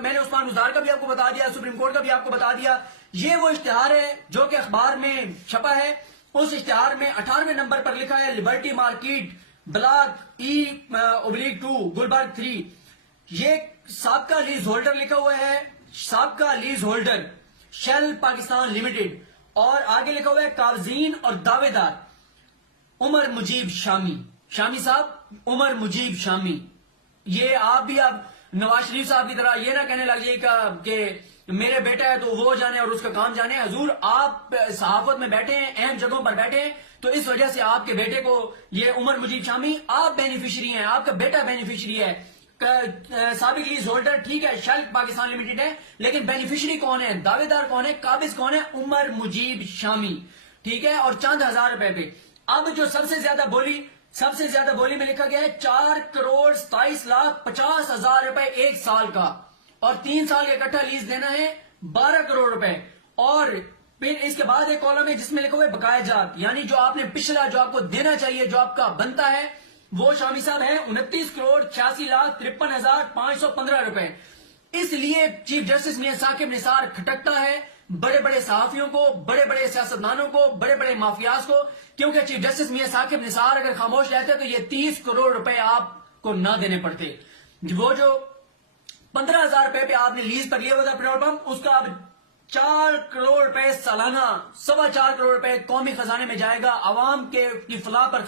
میں نے عثمان مزار کا بھی آپ کو بتا دیا, سپریم کورٹ کا بھی آپ کو بتا دیا. یہ وہ اشتہار ہے جو کہ اخبار میں چھپا ہے. اس اشتہار میں 98 نمبر پر لکھا ہے Liberty market block E/2 Gulberg 3. یہ سابقہ لیز ہولڈر لکھا ہوا ہے, سابقہ lease holder Shell Pakistan limited, اور آگے لکھا ہوا ہے کاوزین اور دعوے دار عمر مجیب شامی. شامی صاحب عمر مجیب شامی. یہ آپ بھی اب نواز شریف صاحب کی طرح یہ نہ کہنے لگ جائے کہ میرے بیٹا ہے تو وہ جانے اور اس کا کام جانے. حضور آپ صحافت میں بیٹھے ہیں, اہم جگہوں پر بیٹھے ہیں, تو اس وجہ سے آپ کے بیٹے کو یہ عمر مجیب شامی آپ بینیفیشری ہیں, آپ کا بیٹا بینیفیشری ہے. سابق لیز ہولڈر ٹھیک ہے شیل پاکستان لمیٹڈ ہے, لیکن بینیفیشری کون ہے, دعوے دار کون ہے, قابض کون ہے, عمر مجیب شامی. ٹھیک ہے, اور چند ہزار روپے پہ. اب جو سب سے زیادہ بولی میں لکھا گیا ہے 4,27,50,000 روپے ایک سال کا, اور 3 سال کا اکٹھا لیز دینا ہے 12 کروڑ روپے. اور پھر اس کے بعد ایک کالم ہے جس میں لکھا ہوا ہے بقایا جات, یعنی جو آپ نے پچھلا جو آپ کو دینا چاہیے, جو آپ کا بنتا ہے, وہ شامی صاحب ہے 29,86,53,515 روپے. اس لیے چیف جسٹس میاں ثاقب نثار کھٹکتا ہے بڑے بڑے صحافیوں کو, بڑے بڑے سیاستدانوں کو, بڑے بڑے مافیاز کو, کیونکہ چیف جسٹس میاں ثاقب نثار اگر خاموش رہتے تو یہ 30 کروڑ روپے آپ کو نہ دینے پڑتے. وہ جو 15,000 روپے پہ آپ نے لیز پر لیا ہوا تھا پیٹرول پمپ, اس کا اب 4 کروڑ روپے سالانہ, 4.25 کروڑ روپے قومی خزانے میں جائے گا, عوام کے فلاح پر